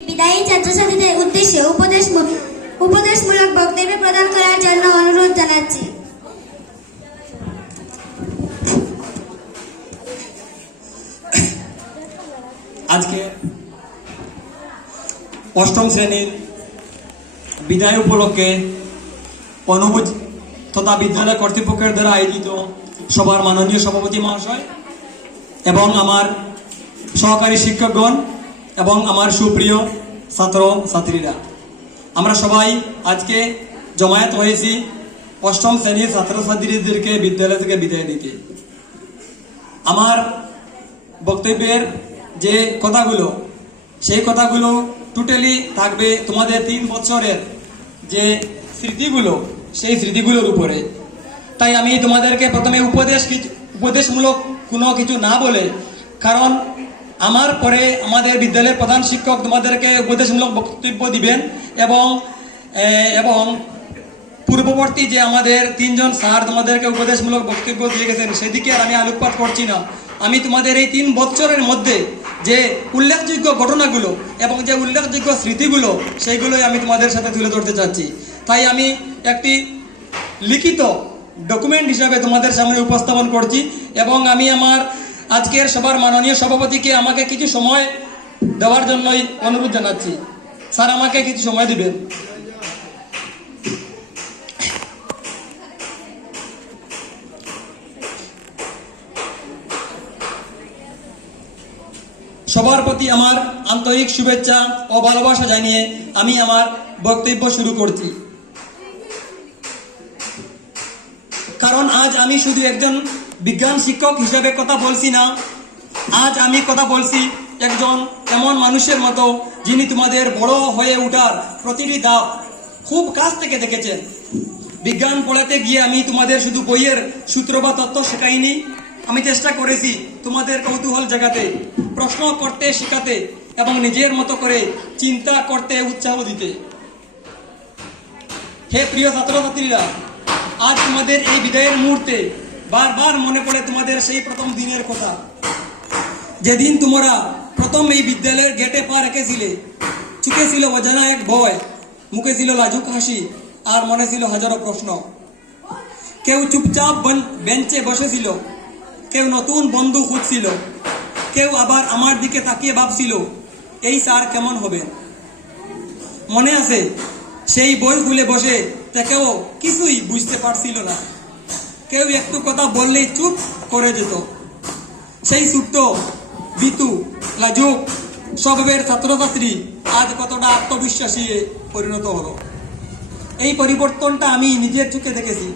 বিদায়ী ছাত্রছাত্রীদের উদ্দেশ্যে উপদেশমূলক বক্তব্য প্রদান করার জন্য অনুরোধ জানাচ্ছি। আজকে অষ্টম শ্রেণীর বিদায় উপলক্ষে অনুভূত তথা বিদ্যালয় কর্তৃপক্ষের দ্বারা আয়োজিত সবার মাননীয় সভাপতি মহাশয় এবং আমার সহকারী শিক্ষকগণ এবং আমার সুপ্রিয় ছাত্র ছাত্রীরা, আমরা সবাই আজকে জমায়েত হয়েছি অষ্টম শ্রেণীর ছাত্রছাত্রীদেরকে বিদ্যালয় থেকে বিদায় দিতে। আমার বক্তব্যের যে কথাগুলো, সেই কথাগুলো টোটালি থাকবে তোমাদের 3 বছরের যে স্মৃতিগুলো, সেই স্মৃতিগুলোর উপরে। তাই আমি তোমাদেরকে প্রথমে উপদেশমূলক কোনো কিছু না বলে, কারণ আমার পরে আমাদের বিদ্যালয়ের প্রধান শিক্ষক তোমাদেরকে উপদেশমূলক বক্তব্য দিবেন এবং পূর্ববর্তী যে আমাদের 3 জন স্যার তোমাদেরকে উপদেশমূলক বক্তব্য দিয়ে গেছেন সেদিকে আর আমি আলোকপাত করছি না। আমি তোমাদের এই 3 বছরের মধ্যে যে উল্লেখযোগ্য ঘটনাগুলো এবং যে উল্লেখযোগ্য স্মৃতিগুলো, সেইগুলোই আমি তোমাদের সাথে তুলে ধরতে চাচ্ছি। তাই আমি একটি লিখিত ডকুমেন্ট হিসাবে তোমাদের সামনে উপস্থাপন করছি এবং আমি আমার আজকের সবার মাননীয় সভাপতিকে আমাকে কিছু সময় দেওয়ার জন্যই অনুরোধ জানাচ্ছি। স্যার, আমাকে কিছু সময় দিবেন। সবার প্রতি আমার আন্তরিক শুভেচ্ছা ও ভালোবাসা জানিয়ে আমি আমার বক্তব্য শুরু করছি। কারণ আজ আমি শুধু একজন বিজ্ঞান শিক্ষক হিসেবে কথা বলছি না, আজ আমি কথা বলছি একজন এমন মানুষের মতো যিনি তোমাদের বড় হয়ে ওঠার প্রতিটি ধাপ খুব কাছ থেকে দেখেছেন। বিজ্ঞান পড়াতে গিয়ে আমি তোমাদের শুধু বইয়ের সূত্র বা তত্ত্ব শেখাইনি, আমি চেষ্টা করেছি তোমাদের কৌতূহল জাগাতে, প্রশ্ন করতে শেখাতে এবং নিজের মতো করে চিন্তা করতে উৎসাহ দিতে। হে প্রিয় ছাত্রছাত্রীরা, আজ তোমাদের এই বিদায়ের মুহূর্তে বারবার মনে পড়ে তোমাদের সেই প্রথম দিনের কথা, যেদিন তোমরা প্রথম এই বিদ্যালয়ের গেটে পা রেখেছিলে। চোখে ছিল অজানা এক ভয়, মুখে ছিল লাজুক হাসি, আর মনে ছিল হাজারো প্রশ্ন। কেউ চুপচাপ বেঞ্চে বসেছিল, কেউ নতুন বন্ধু খুঁজছিল, কেউ আবার আমার দিকে তাকিয়ে ভাবছিল এই স্যার কেমন হবে। মনে আছে সেই বই খুলে বসে থেকেও কিছুই বুঝতে পারছিল না, কেউ একটু কথা বললেই চুপ করে যেত। সেই ছোট্ট বিতু লাজুক স্বভাবের ছাত্রছাত্রী আজ কতটা আত্মবিশ্বাসী পরিণত হলো। এই পরিবর্তনটা আমি নিজের চোখে দেখেছি।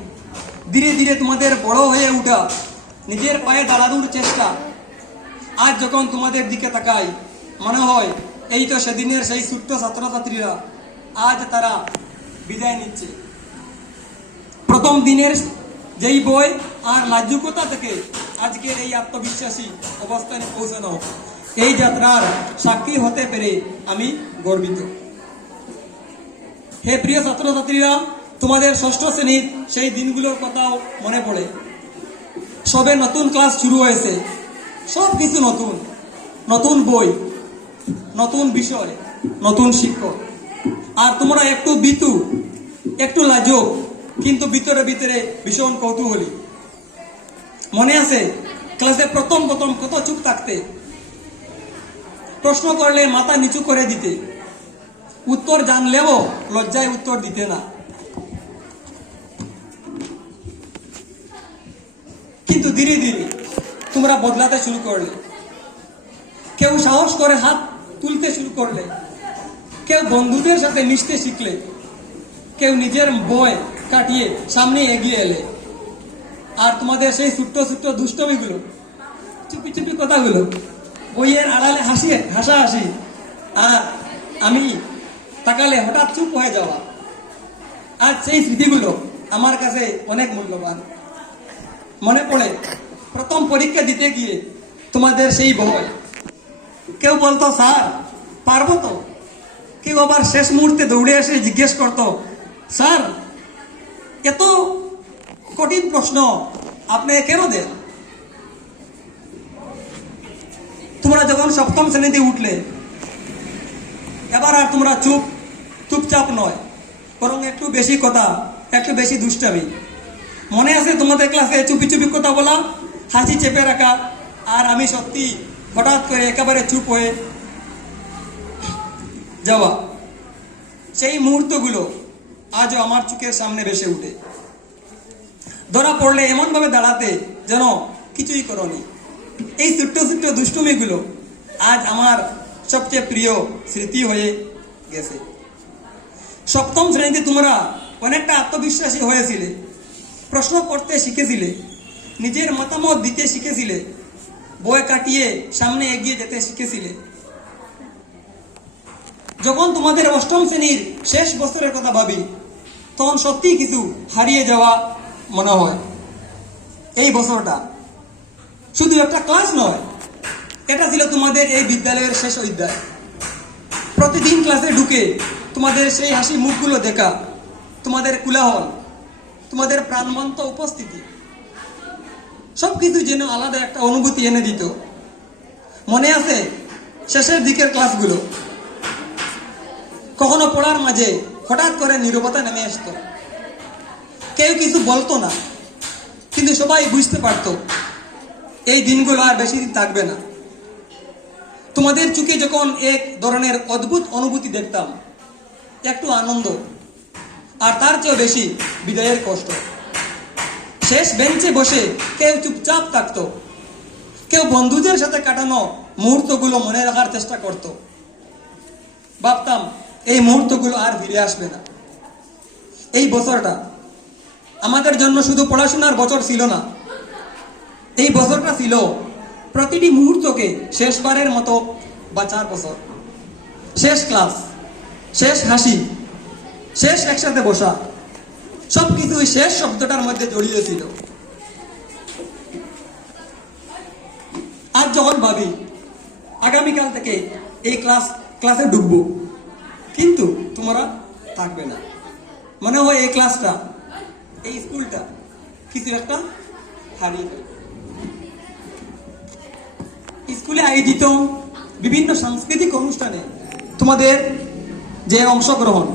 ধীরে ধীরে তোমাদের বড় হয়ে ওঠা, নিজের পায়ে দাঁড়ানোর চেষ্টা। আজ যখন তোমাদের দিকে তাকাই মনে হয় এই তো সেদিনের সেই ছোট্ট ছাত্রছাত্রীরা, আজ তারা বিদায় নিচ্ছে। প্রথম দিনের যেই বই আর লাজুকতা থেকে আজকের এই আত্মবিশ্বাসী অবস্থানে পৌঁছানো, এই যাত্রার সাক্ষী হতে পেরে আমি গর্বিত। হে প্রিয় ছাত্রছাত্রীরা, তোমাদের 6ষ্ঠ শ্রেণীর সেই দিনগুলোর কথাও মনে পড়ে। সবে নতুন ক্লাস শুরু হয়েছে, সব কিছু নতুন, নতুন বই, নতুন বিষয়, নতুন শিক্ষক, আর তোমরা একটু বিতু, একটু লাজুক, কিন্তু ভিতরে ভিতরে ভীষণ কৌতূহলী। মনে আছে ক্লাসে প্রথম কত চুপ থাকতে, প্রশ্ন করলে মাথা নিচু করে দিতে, উত্তর জানলেও লজ্জায় উত্তর দিতে না। কিন্তু ধীরে ধীরে তোমরা বদলাতে শুরু করলে, কেউ সাহস করে হাত তুলতে শুরু করলে, কেউ বন্ধুদের সাথে মিশতে শিখলে, কেউ নিজের ভয় কাটিয়ে সামনে এগিয়ে এলে। আর তোমাদের সেই ছোট্ট ছোট্ট দুষ্টমিগুলো, চুপি চুপি কথাগুলো, বইয়ের আড়ালে হাসাহাসি, আর আমি তাকালে হঠাৎ চুপ হয়ে যাওয়া, আজ সেই স্মৃতিগুলো আমার কাছে অনেক মূল্যবান। মনে পড়ে প্রথম পরীক্ষা দিতে গিয়ে তোমাদের সেই ভয়। কেউ বলতো স্যার পারবো তো, কেউ আবার শেষ মুহূর্তে দৌড়ে এসে জিজ্ঞেস করতো স্যার এত কঠিন প্রশ্ন আপনি কেন দেন। তোমরা যখন 7ম শ্রেণীতে উঠলে এবার আর তোমরা চুপচাপ নয়, বরং একটু বেশি কথা, একটু বেশি দুষ্টামি। মনে আছে তোমাদের ক্লাসে চুপি চুপি কথা বলা, হাসি চেপে রাখা, আর আমি সত্যি হঠাৎ করে একেবারে চুপ হয়ে যাওয়া, সেই মুহূর্তগুলো আজও আমার চোখের সামনে ভেসে উঠে। ধরা পড়লে এমনভাবে দাঁড়াতে যেন কিছুই করনি। এই ছোট্ট ছোট্ট দুষ্টুমিগুলো আজ আমার সবচেয়ে প্রিয় স্মৃতি হয়ে গেছে। সপ্তম শ্রেণীতে তোমরা অনেকটা আত্মবিশ্বাসী হয়েছিলে, প্রশ্ন করতে শিখেছিলে, নিজের মতামত দিতে শিখেছিলে, বই কাটিয়ে সামনে এগিয়ে যেতে শিখেছিলে। যখন তোমাদের অষ্টম শ্রেণীর শেষ বছরের কথা ভাবি, তখন সত্যি কিছু হারিয়ে যাওয়া মনে হয়। এই বছরটা শুধু একটা ক্লাস নয়, এটা ছিল তোমাদের এই বিদ্যালয়ের শেষ অধ্যায়। প্রতিদিন ক্লাসে ঢুকে তোমাদের সেই হাসি মুখগুলো দেখা, তোমাদের কোলাহল, তোমাদের প্রাণবন্ত উপস্থিতি, সবকিছু যেন আলাদা একটা অনুভূতি এনে দিত। মনে আছে শেষের দিকের ক্লাসগুলো? কখনো পড়ার মাঝে হঠাৎ করে নীরবতা নেমে আসতো। কেউ কিছু বলতো না, কিন্তু সবাই বুঝতে পারতো এই দিনগুলো আর বেশি দিন থাকবে না। তোমাদের চোখে যখন এক ধরনের অদ্ভুত অনুভূতি দেখতাম, একটু আনন্দ, আর তার চেয়েও বেশি বিদায়ের কষ্ট। শেষ বেঞ্চে বসে কেউ চুপচাপ থাকতো, কেউ বন্ধুদের সাথে কাটানো মুহূর্তগুলো মনে রাখার চেষ্টা করত। ভাবতাম এই মুহূর্তগুলো আর ফিরে আসবে না। এই বছরটা আমাদের জন্য শুধু পড়াশোনার বছর ছিল না, এই বছরটা ছিল প্রতিটি মুহূর্তকে শেষবারের মতো বাঁচার বছর। শেষ ক্লাস, শেষ হাসি, শেষ একসাথে বসা, সবকিছু শেষ শব্দটার মধ্যে জড়িয়েছিল। আজ যখন ভাবি আগামীকাল থেকে এই ক্লাসে ঢুকবো, কিন্তু তোমরা থাকবে না, মনে হয় এই ক্লাসটা, এই স্কুলটা কিছু একটা হারিয়ে গেল। স্কুলে আয়োজিত বিভিন্ন সাংস্কৃতিক অনুষ্ঠানে তোমাদের যে অংশগ্রহণ,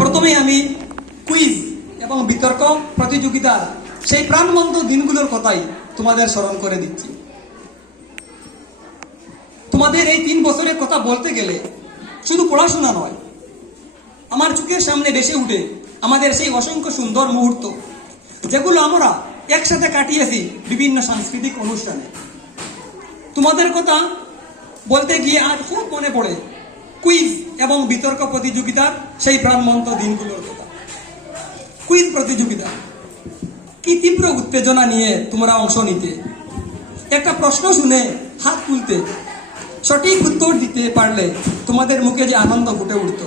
প্রথমে আমি কুইজ এবং বিতর্ক প্রতিযোগিতার সেই প্রাণবন্ত দিনগুলোর কথাই তোমাদের স্মরণ করে দিচ্ছি। তোমাদের এই 3 বছরের কথা বলতে গেলে শুধু পড়াশোনা নয়, আমার চোখের সামনে ভেসে উঠে আমাদের সেই অসংখ্য সুন্দর মুহূর্ত, যেগুলো আমরা একসাথে কাটিয়েছি বিভিন্ন সাংস্কৃতিক অনুষ্ঠানে। তোমাদের কথা বলতে গিয়ে আজ খুব মনে পড়ে কুইজ এবং বিতর্ক প্রতিযোগিতার সেই প্রাণবন্ত দিনগুলোর কথা। কুইজ প্রতিযোগিতা, কি তীব্র উত্তেজনা নিয়ে তোমরা অংশ নিতে, একটা প্রশ্ন শুনে হাত তুলতে, সঠিক উত্তর দিতে পারলে তোমাদের মুখে যে আনন্দ ফুটে উঠত,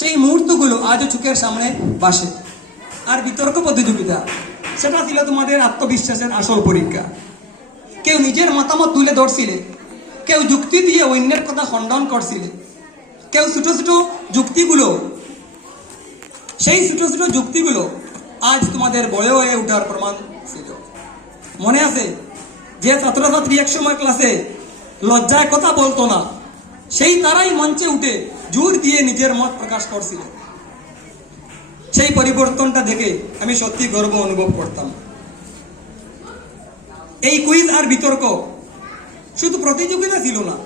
সেই মুহূর্তগুলো আজও চোখের সামনে ভাসে। আর বিতর্ক প্রতিযোগিতা, সেটা ছিল তোমাদের আত্মবিশ্বাসের আসল পরীক্ষা। কেউ নিজের মতামত তুলে ধরছিলে, কেউ যুক্তি দিয়ে অন্যের কথা খণ্ডন করছিলে, কেউ ছোট ছোট যুক্তিগুলো, সেই ছোট ছোট যুক্তিগুলো আজ তোমাদের বড় হয়ে ওঠার প্রমাণ ছিল। মনে আছে যে ছাত্রছাত্রী এক সময় ক্লাসে লজ্জায় কথা বলতো না, সেই তারাই মঞ্চে উঠে জোর দিয়ে নিজের মত প্রকাশ করছিল। সেই পরিবর্তনটা দেখে আমি সত্যি গর্ব অনুভব করতাম। এই কুইজ আর বিতর্ক শুধু প্রতিযোগিতা ছিল না,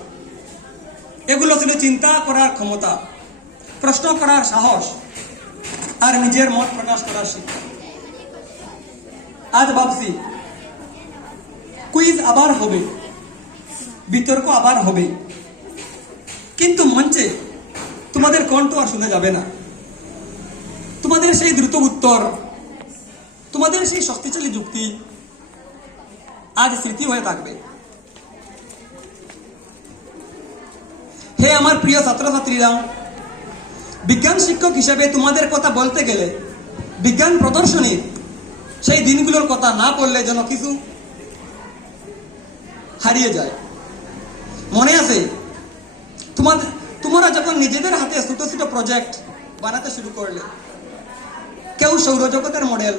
এগুলো ছিল চিন্তা করার ক্ষমতা, প্রশ্ন করার সাহস, আর নিজের মত প্রকাশ করার শিক্ষা। আজ ভাবছি কুইজ আবার হবে, বিতর্ক আবার হবে, কিন্তু মঞ্চে তোমাদের কণ্ঠ আর শোনা যাবে না। তোমাদের সেই দ্রুত উত্তর, তোমাদের সেই শক্তিশালী যুক্তি আজ স্মৃতি হয়ে থাকবে। হে আমার প্রিয় ছাত্রছাত্রীরা, বিজ্ঞান শিক্ষক হিসেবে তোমাদের কথা বলতে গেলে বিজ্ঞান প্রদর্শনীর সেই দিনগুলোর কথা না বললে যেন কিছু হারিয়ে যায়। মনে আছে তোমরা যখন নিজেদের হাতে ছোট ছোট প্রজেক্ট বানাতে শুরু করলে, কেউ সৌরজগতের মডেল,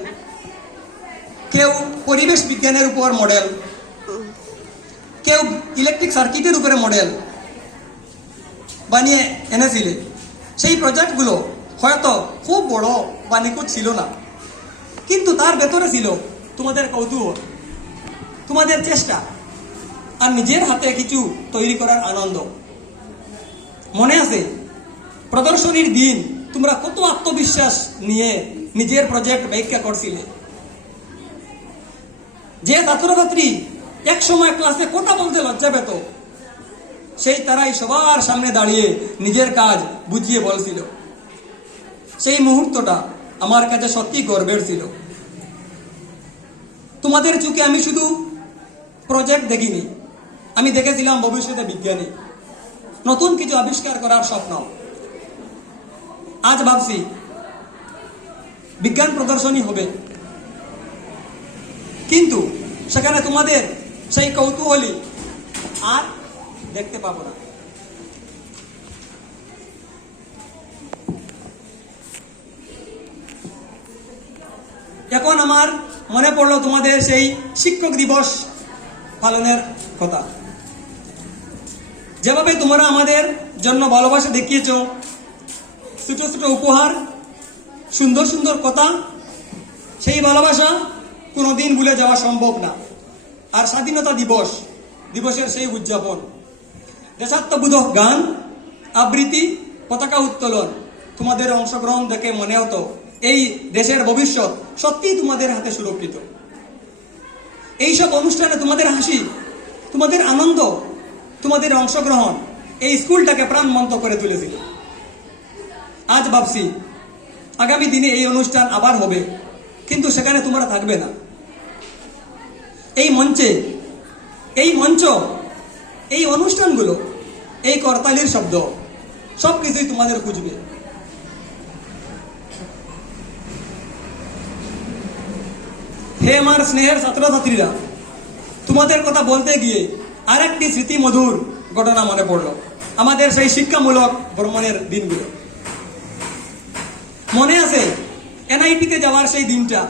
কেউ পরিবেশ বিজ্ঞানের উপর মডেল, কেউ ইলেকট্রিক সার্কিটের উপরে মডেল, বানিয়ে এনেছিলে, সেই প্রজেক্টগুলো হয়তো খুব বড় বা নিখুঁত ছিল না, কিন্তু তার ভেতরে ছিল তোমাদের কৌতূহল, তোমাদের চেষ্টা, আর নিজের হাতে কিছু তৈরি করার আনন্দ। মনে আছে প্রদর্শনীর দিন তোমরা কত আত্মবিশ্বাস নিয়ে নিজের প্রজেক্ট ব্যাখ্যা করছিলে। যে ছাত্রছাত্রী এক সময় ক্লাসে কথা বলতে লজ্জা পেত, সেই তারাই সবার সামনে দাঁড়িয়ে নিজের কাজ বুঝিয়ে বলছিল। সেই মুহূর্তটা আমার কাছে সত্যি গর্বের ছিল। তোমাদের চোখে আমি শুধু প্রজেক্ট দেখিনি, আমি দেখেছিলাম ভবিষ্যতে বিজ্ঞানী, নতুন কিছু আবিষ্কার করার স্বপ্ন। আজ ভাবছি বিজ্ঞান প্রদর্শনী হবে, কিন্তু সেখানে তোমাদের সেই কৌতূহলী আর দেখতে পাবো না। এখন আমার মনে পড়লো তোমাদের সেই শিক্ষক দিবস পালনের কথা। যেভাবে তোমরা আমাদের জন্য ভালোবাসা দেখিয়েছ, ছোট ছোট উপহার, সুন্দর সুন্দর কথা, সেই ভালোবাসা কোনোদিন ভুলে যাওয়া সম্ভব না। আর স্বাধীনতা দিবসের সেই উদযাপন, দেশাত্মবোধক গান, আবৃত্তি, পতাকা উত্তোলন, তোমাদের অংশগ্রহণ দেখে মনে হতো এই দেশের ভবিষ্যৎ সত্যিই তোমাদের হাতে সুরক্ষিত। এইসব অনুষ্ঠানে তোমাদের হাসি, তোমাদের আনন্দ, তোমাদের অংশগ্রহণ এই স্কুলটাকে প্রাণবন্ত করে তুলেছিল। আজ ভাবছি আগামী দিনে এই অনুষ্ঠান আবার হবে, কিন্তু সেখানে তোমরা থাকবে না। এই মঞ্চে, এই মঞ্চ, এই অনুষ্ঠানগুলো, এই করতালির শব্দ সবকিছুই তোমাদের খুঁজবে। হে আমার স্নেহের ছাত্রছাত্রীরা, তোমাদের কথা বলতে গিয়ে আরেকটি স্মৃতি মধুর ঘটনা মনে পড়লো, আমাদের সেই শিক্ষামূলক ভ্রমণের দিনগুলো। মনে আছে এনআইটিতে যাওয়ার সেই দিনটা?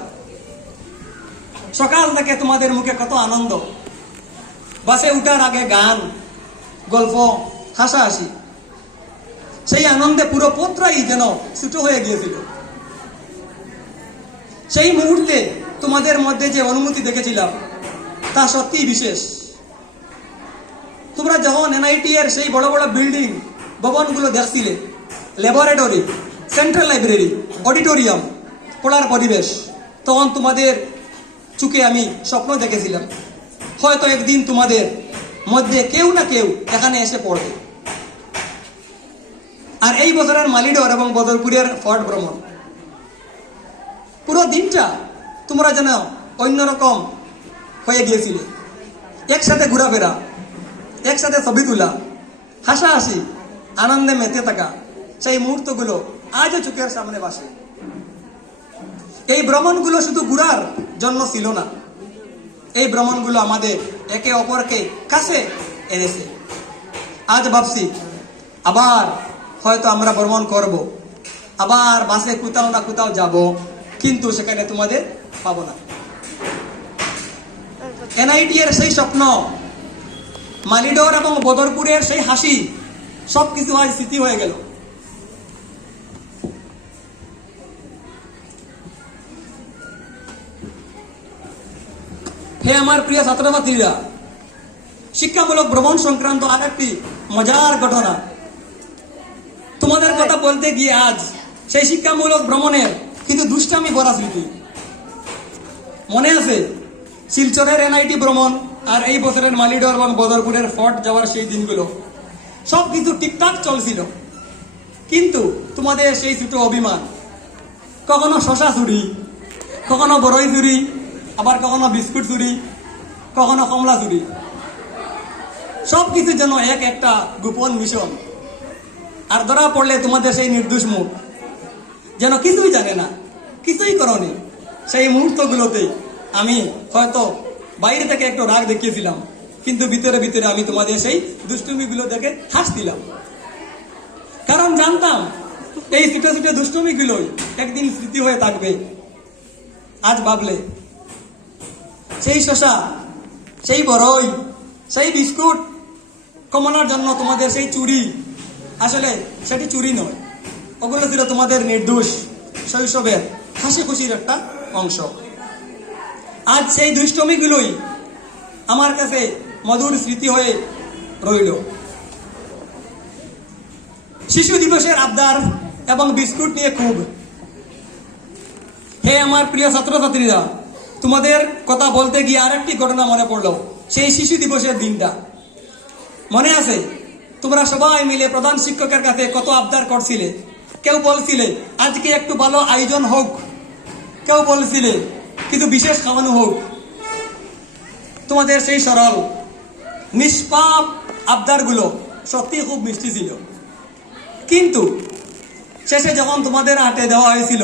সকাল থেকে তোমাদের মুখে কত আনন্দ, বাসে উঠার আগে গান, গল্প, হাসাহাসি, সেই আনন্দে পুরো পথটাই যেন ছোট হয়ে গিয়েছিল। সেই মুহূর্তে তোমাদের মধ্যে যে অনুমতি দেখেছিলাম তা সত্যিই বিশেষ। তোমরা যখন এনআইটি এর সেই বড় বড় বিল্ডিং ভবনগুলো দেখছিলে, ল্যাবরেটরি, সেন্ট্রাল লাইব্রেরি, অডিটোরিয়াম, পড়ার পরিবেশ, তখন তোমাদের চোখে আমি স্বপ্ন দেখেছিলাম হয়তো একদিন তোমাদের মধ্যে কেউ না কেউ এখানে এসে পড়বে। আর এই বছরের মালিডোর এবং বদরপুরের ফোর্ট ভ্রমণ, পুরো দিনটা তোমরা যেন অন্যরকম হয়ে গিয়েছিলে। একসাথে ঘোরাফেরা, একসাথে ছবি তোলা, হাসাহাসি, আনন্দে মেতে থাকা, সেই মুহূর্তগুলো আজও চোখের সামনে ভাসে। এই ভ্রমণগুলো শুধু ঘোরার জন্য ছিল না, এই ভ্রমণগুলো আমাদের একে অপরকে কাছে এনেছে। আজ ভাবছি আবার হয়তো আমরা ভ্রমণ করব, আবার বাসে কোথাও না কোথাও যাব, কিন্তু সেখানে তোমাদের পাবো না। এনআইটি এর সেই স্বপ্ন, মালিডোর এবং বদরপুরের সেই হাসি, সবকিছু আজ স্মৃতি হয়ে গেল। হে আমার প্রিয় ছাত্রছাত্রীরা, শিক্ষামূলক ভ্রমণ সংক্রান্ত আরেকটি মজার ঘটনা তোমাদের কথা বলতে গিয়ে আজ সেই শিক্ষামূলক ভ্রমণের কিন্তু দুষ্টামি ভরা স্মৃতি। মনে আছে শিলচরের এনআইটি ভ্রমণ আর এই বছরের মালিডোর এবং বদরপুরের ফোর্ট যাওয়ার সেই দিনগুলো? সব কিছু ঠিকঠাক চলছিল, কিন্তু তোমাদের সেই ছোট অভিমান, কখনো শশা চুরি, কখনো বড়ই চুরি, আবার কখনো বিস্কুট চুরি, কখনো কমলা চুরি, সব কিছু যেন এক একটা গোপন মিশন। আর ধরা পড়লে তোমাদের সেই নির্দোষ মুখ, যেন কিছুই জানে না, কিছুই করনি। সেই মুহূর্তগুলোতেই আমি হয়তো বাইরে থেকে একটু রাগ দেখিয়েছিলাম, কিন্তু ভিতরে ভিতরে আমি তোমাদের সেই দুষ্টুমিগুলো দেখে হাসছিলাম, কারণ জানতাম এই ছোট ছোট দুষ্টুমিগুলোই একদিন স্মৃতি হয়ে থাকবে। আজ ভাবলে সেই শশা, সেই বড়ই, সেই বিস্কুট কমানোর জন্য তোমাদের সেই চুরি, আসলে সেটি চুরি নয়, ওগুলো ছিল তোমাদের নির্দোষ শৈশবের হাসি খুশির একটা অংশ। আজ সেই দুষ্টমিগুলোই আমার কাছে মধুর স্মৃতি হয়ে রইল। শিশু দিবসের আবদার এবং বিস্কুট নিয়ে খুব। হে আমার প্রিয় ছাত্রছাত্রীরা, তোমাদের কথা বলতে গিয়ে আরেকটি ঘটনা মনে পড়লো। সেই শিশু দিবসের দিনটা মনে আছে? তোমরা সবাই মিলে প্রধান শিক্ষকের কাছে কত আবদার করছিলে। কেউ বলছিলে আজকে একটু ভালো আয়োজন হোক, কেউ বলছিলে কিছু বিশেষ খাওয়ানো হোক। তোমাদের সেই সরল নিষ্পাপ আবদারগুলো সত্যি খুব মিষ্টি ছিল। কিন্তু শেষে যখন তোমাদের হাতে দেওয়া হয়েছিল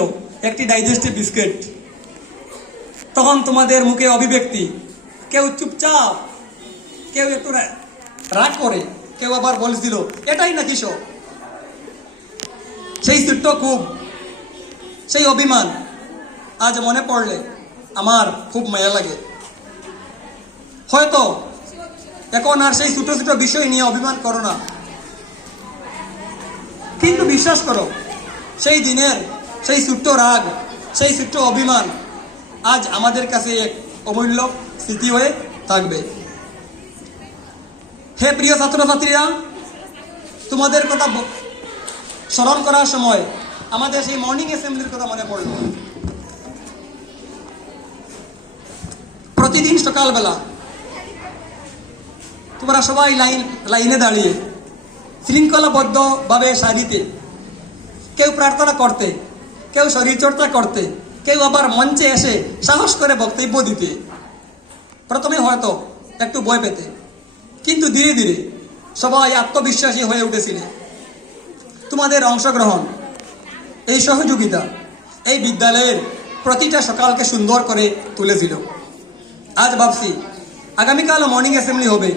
একটি ডাইজেস্টিভ বিস্কিট, তখন তোমাদের মুখে অভিব্যক্তি, কেউ চুপচাপ, কেউ একটু রাগ করে, কেউ আবার বলছিল এটাই নাকি সব। সেই ছোট্ট খুব, সেই অভিমান আজ মনে পড়লে আমার খুব মায়া লাগে। হয়তো এখন আর সেই ছোট ছোট বিষয় নিয়ে অভিমান করো না, কিন্তু বিশ্বাস করো সেই দিনের সেই ছোট্ট রাগ, সেই ছোট্ট অভিমান আজ আমাদের কাছে এক অমূল্য স্মৃতি হয়ে থাকবে। হে প্রিয় ছাত্রছাত্রীরা, তোমাদের কথা স্মরণ করার সময় আমাদের সেই মর্নিং অ্যাসেম্বলির কথা মনে পড়ল। প্রতিদিন সকালবেলা তোমরা সবাই লাইনে দাঁড়িয়ে শৃঙ্খলাবদ্ধভাবে সারিতে, কেউ প্রার্থনা করতে, কেউ শরীরচর্চা করতে, কেউ আবার মঞ্চে এসে সাহস করে বক্তব্য দিতে। প্রথমে হয়তো একটু ভয় পেতে, কিন্তু ধীরে ধীরে সবাই আত্মবিশ্বাসী হয়ে উঠেছিলে। তোমাদের অংশগ্রহণ, এই সহযোগিতা এই বিদ্যালয়ের প্রতিটা সকালকে সুন্দর করে তুলেছিল। আজ ভাবছি আগামীকালও মর্নিং অ্যাসেম্বলি হবে,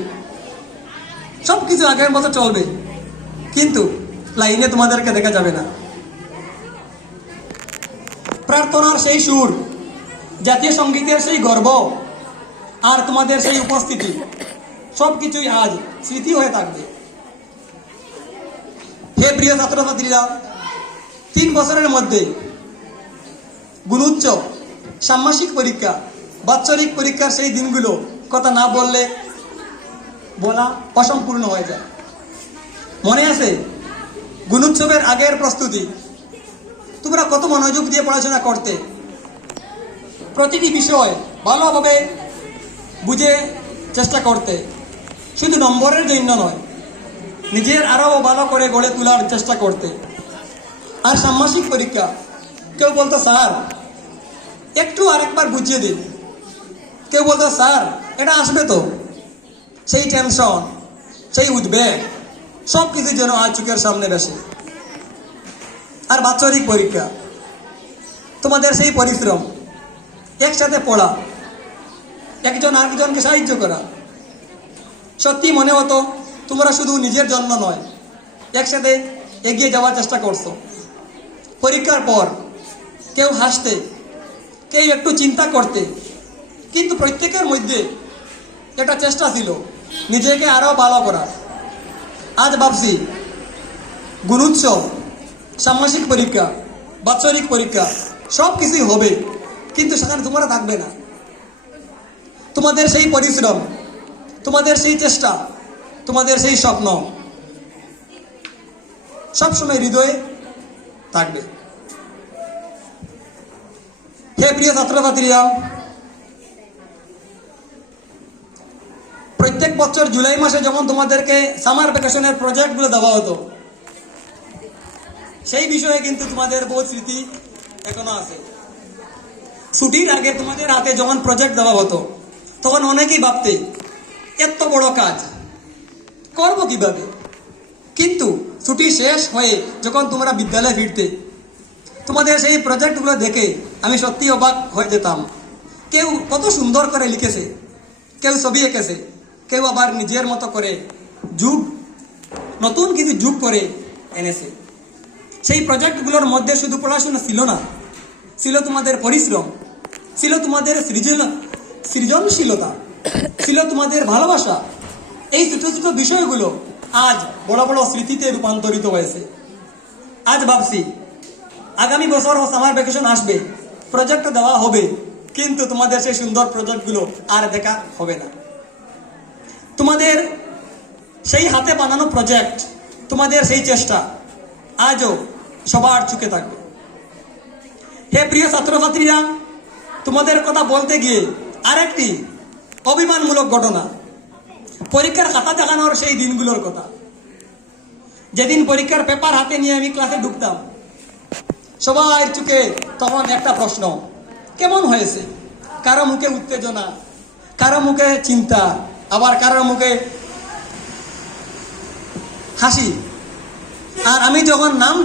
সব কিছু আগের মতো চলবে, কিন্তু লাইনে তোমাদেরকে দেখা যাবে না। প্রার্থনার সেই সুর, জাতীয় সঙ্গীতের সেই গর্ব, আর তোমাদের সেই উপস্থিতি, সবকিছুই আজ স্মৃতি হয়ে থাকবে। হে প্রিয় ছাত্রছাত্রীরা, 3 বছরের মধ্যে গুণোচ্চ, ষান্মাসিক পরীক্ষা, বাৎসরিক পরীক্ষার সেই দিনগুলো কথা না বললে বলা অসম্পূর্ণ হয়ে যায়। মনে আছে গুণোৎসবের আগের প্রস্তুতি? তোমরা কত মনোযোগ দিয়ে পড়াশোনা করতে, প্রতিটি বিষয় ভালোভাবে বুঝে চেষ্টা করতে, শুধু নম্বরের জন্য নয়, নিজের আরও ভালো করে গড়ে তোলার চেষ্টা করতে। আর ষান্মাসিক পরীক্ষা, কেউ বলতো স্যার একটু আরেকবার বুঝিয়ে দিন, কেউ বলতো স্যার এটা আসবে তো। সেই টেনশন, সেই উদ্বেগ, সব কিছু যেন আজ চোখের সামনে বসে। আর বাৎসরিক পরীক্ষা, তোমাদের সেই পরিশ্রম, একসাথে পড়া, একজন আরেকজনকে সাহায্য করা, সত্যি মনে হতো তোমরা শুধু নিজের জন্য নয়, একসাথে এগিয়ে যাওয়ার চেষ্টা করছো। পরীক্ষার পর কেউ হাসতে, কেউ একটু চিন্তা করতে, কিন্তু প্রত্যেকের মধ্যে একটা চেষ্টা ছিল নিজেকে আরো ভালো করার। আজ ভাবছি গুণোৎসব, ষান্মাসিক পরীক্ষা, বাৎসরিক পরীক্ষা সব কিছুই হবে, কিন্তু সেখানে তোমরা থাকবে না। তোমাদের সেই পরিশ্রম, তোমাদের সেই চেষ্টা, তোমাদের সেই স্বপ্ন সবসময় হৃদয়ে থাকবে। হে প্রিয় ছাত্রছাত্রীরা, প্রত্যেক বছর জুলাই মাসে যখন তোমাদেরকে সামার ভ্যাকেশনের প্রজেক্টগুলো দেওয়া হতো, সেই বিষয়ে কিন্তু তোমাদের বহু স্মৃতি এখনো আছে। ছুটির আগে তোমাদের হাতে যখন প্রজেক্ট দেওয়া হতো, তখন অনেকেই ভাবতে এত বড় কাজ করব কিভাবে। কিন্তু ছুটি শেষ হয়ে যখন তোমরা বিদ্যালয়ে ফিরতে, তোমাদের সেই প্রজেক্টগুলো দেখে আমি সত্যি অবাক হয়ে যেতাম। কেউ কত সুন্দর করে লিখেছে, কেউ ছবি এঁকেছে, কেউ আবার নিজের মতো করে নতুন কিছু যোগ করে এনেছে। সেই প্রজেক্টগুলোর মধ্যে শুধু পড়াশোনা ছিল না, ছিল তোমাদের পরিশ্রম, ছিল তোমাদের সৃজনশীলতা, ছিল তোমাদের ভালোবাসা। এই ছোট ছোট বিষয়গুলো আজ বড় বড় স্মৃতিতে রূপান্তরিত হয়েছে। আজ ভাবছি আগামী বছর সামার ভ্যাকেশন আসবে, প্রজেক্ট দেওয়া হবে, কিন্তু তোমাদের সেই সুন্দর প্রজেক্টগুলো আর দেখা হবে না। তোমাদের সেই হাতে বানানো প্রজেক্ট, তোমাদের সেই চেষ্টা আজও সবার চোখে থাকবে। হে প্রিয় ছাত্রছাত্রীরা, তোমাদের কথা বলতে গিয়ে আরেকটি অভিমানমূলক ঘটনা, পরীক্ষার খাতা দেখানোর সেই দিনগুলোর কথা। যেদিন পরীক্ষার পেপার হাতে নিয়ে আমি ক্লাসে ঢুকতাম, সবার চোখে তখন একটা প্রশ্ন, কেমন হয়েছে? কারো মুখে উত্তেজনা, কারো মুখে চিন্তা, আবার কারো মুখে হাসি। আর আমি যখন নাম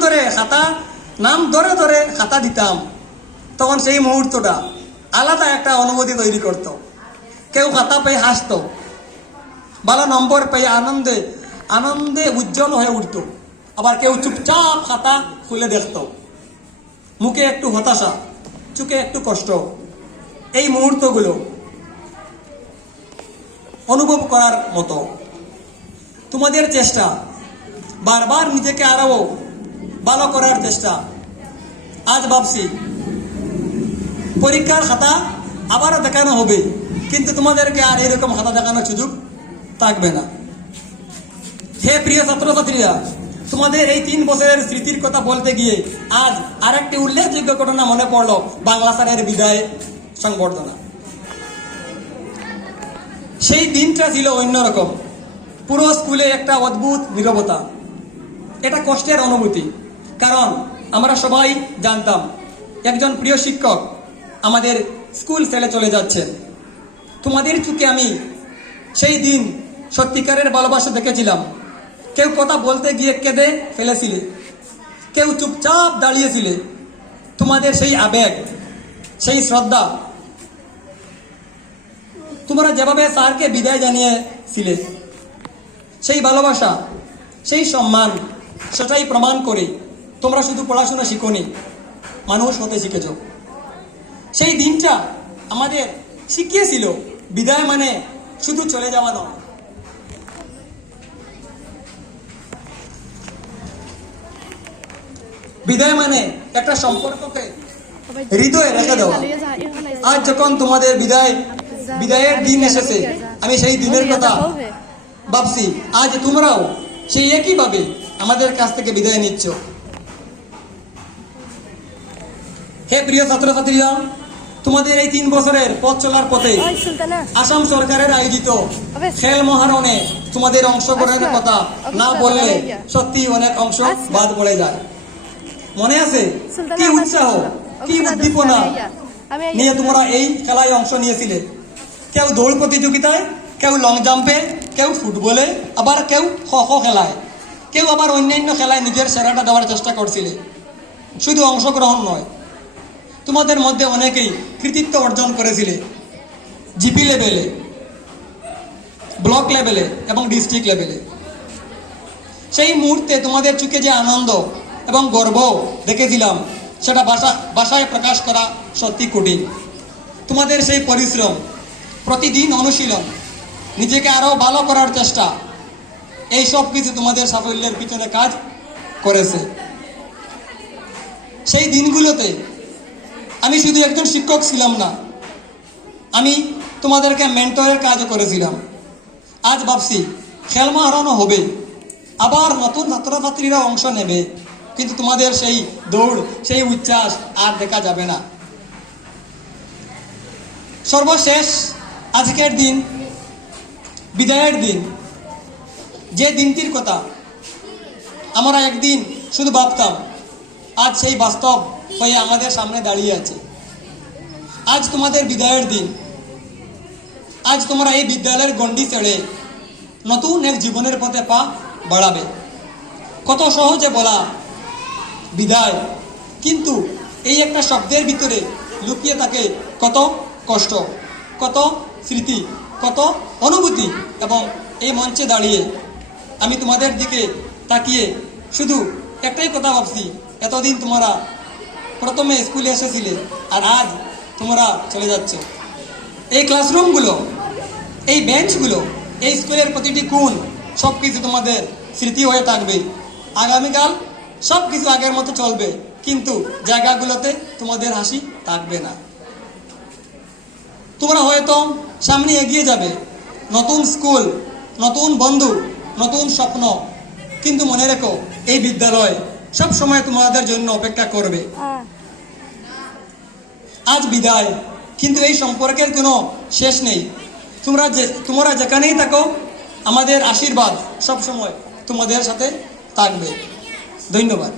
ধরে ধরে খাতা দিতাম, তখন সেই মুহূর্তটা আলাদা একটা অনুভূতি তৈরি করত। কেউ খাতা পেয়ে হাসতো, ভালো নম্বর পেয়ে আনন্দে উজ্জ্বল হয়ে উঠত, আবার কেউ চুপচাপ খাতা খুলে দেখত, মুখে একটু হতাশা, চোখে একটু কষ্ট। এই মুহূর্তগুলো অনুভব করার মতো। তোমাদের চেষ্টা, বারবার নিজেকে আরো ভালো করার চেষ্টা। আজ ভাবছি পরীক্ষার খাতা আবারও দেখানো হবে, কিন্তু তোমাদেরকে আর এরকম খাতা দেখানোর সুযোগ থাকবে না। হে প্রিয় ছাত্রছাত্রীরা, তোমাদের এই 3 বছরের স্মৃতির কথা বলতে গিয়ে আজ আরেকটি উল্লেখযোগ্য ঘটনা মনে পড়লো, বাংলা স্যারের বিদায় সংবর্ধনা। সেই দিনটা ছিল অন্যরকম। পুরো স্কুলে একটা অদ্ভুত নীরবতা। এটা কষ্টের অনুভূতি, কারণ আমরা সবাই জানতাম একজন প্রিয় শিক্ষক আমাদের স্কুল ছেড়ে চলে যাচ্ছেন। তোমাদের চোখে আমি সেই দিন সত্যিকারের ভালোবাসা দেখেছিলাম। কেউ কথা বলতে গিয়ে কেঁদে ফেলেছিলে, কেউ চুপচাপ দাঁড়িয়েছিলে। তোমাদের সেই আবেগ, সেই শ্রদ্ধা, তোমরা যেভাবে স্যারকে বিদায় জানিয়েছিলে, সেই ভালোবাসা, সেই সম্মান, সেটাই প্রমাণ করে তোমরা শুধু পড়াশোনা শিখোনি, মানুষ হতে শিখেছ। সেই দিনটা আমাদের শিখিয়েছিল বিদায় মানে শুধু চলে যাওয়া নয়, বিদায় মানে একটা সম্পর্ককে হৃদয়ে রেখে দেওয়া। আজ যখন তোমাদের বিদায়ের দিন এসেছে, আমি সেই দিনের কথা ভাবছি। আজ তোমরাও সেই একইভাবে আমাদের কাছ থেকে বিদায় নিচ্ছ। হে প্রিয় ছাত্রছাত্রীরা, তোমাদের এই 3 বছরের পথ চলার পথে আসাম সরকারের আয়োজিত খেল মহারণে তোমাদের অংশগ্রহণের কথা না বললে সত্যি অনেক অংশ বাদ পড়ে যায়। মনে আছে কি উৎসাহ, কি উদ্দীপনা নিয়ে তোমরা এই খেলায় অংশ নিয়েছিলে? কেউ দৌড় প্রতিযোগিতায়, কেউ লং জাম্পে, কেউ ফুটবলে, আবার কেউ খ খেলায়, কেউ আবার অন্যান্য খেলায় নিজের সেরাটা দেওয়ার চেষ্টা করছিলে। শুধু অংশগ্রহণ নয়, তোমাদের মধ্যে অনেকেই কৃতিত্ব অর্জন করেছিলে জিপি লেভেলে, ব্লক লেভেলে এবং ডিস্ট্রিক্ট লেভেলে। সেই মুহূর্তে তোমাদের চোখে যে আনন্দ এবং গর্ব দেখেছিলাম, সেটা ভাষায় প্রকাশ করা সত্যি কঠিন। তোমাদের সেই পরিশ্রম, প্রতিদিন অনুশীলন, নিজেকে আরো ভালো করার চেষ্টা, এই সব কিছু তোমাদের সাফল্যের পিছনে কাজ করেছে। সেই দিনগুলোতে আমি শুধু একজন শিক্ষক ছিলাম না, আমি তোমাদেরকে মেন্টরের কাজ করেছিলাম। আজ ভাবছি খেল মহারণও হবে, আবার নতুন ছাত্রছাত্রীরা অংশ নেবে, কিন্তু তোমাদের সেই দৌড়, সেই উচ্ছ্বাস আর দেখা যাবে না। সর্বশেষ আজকের দিন, বিদায়ের দিন, যে দিনটির কথা আমরা একদিন শুধু ভাবতাম, আজ সেই বাস্তব হয়ে আমাদের সামনে দাঁড়িয়ে আছে। আজ তোমাদের বিদায়ের দিন। আজ তোমরা এই বিদ্যালয়ের গণ্ডি ছেড়ে নতুন এক জীবনের পথে পা বাড়াবে। কত সহজে বলা বিদায়, কিন্তু এই একটা শব্দের ভিতরে লুকিয়ে থাকে কত কষ্ট, কত স্মৃতি, কত অনুভূতি। এবং এই মঞ্চে দাঁড়িয়ে আমি তোমাদের দিকে তাকিয়ে শুধু একটাই কথা ভাবছি, এতদিন তোমরা প্রথমে স্কুলে এসেছিলে আর আজ তোমরা চলে যাচ্ছ। এই ক্লাসরুমগুলো, এই বেঞ্চগুলো, এই স্কুলের প্রতিটি কোণ, সব কিছু তোমাদের স্মৃতি হয়ে থাকবে। আগামীকাল সব কিছু আগের মতো চলবে, কিন্তু জায়গাগুলোতে তোমাদের হাসি থাকবে না। তোমরা হয়তো সামনে এগিয়ে যাবে, নতুন স্কুল, নতুন বন্ধু, নতুন স্বপ্ন, কিন্তু মনে রেখো এই বিদ্যালয় সব সময় তোমাদের জন্য অপেক্ষা করবে। আজ বিদায়, কিন্তু এই সম্পর্কের কোনো শেষ নেই। তোমরা যেখানেই থাকো, আমাদের আশীর্বাদ সব সময় তোমাদের সাথে থাকবে। ধন্যবাদ।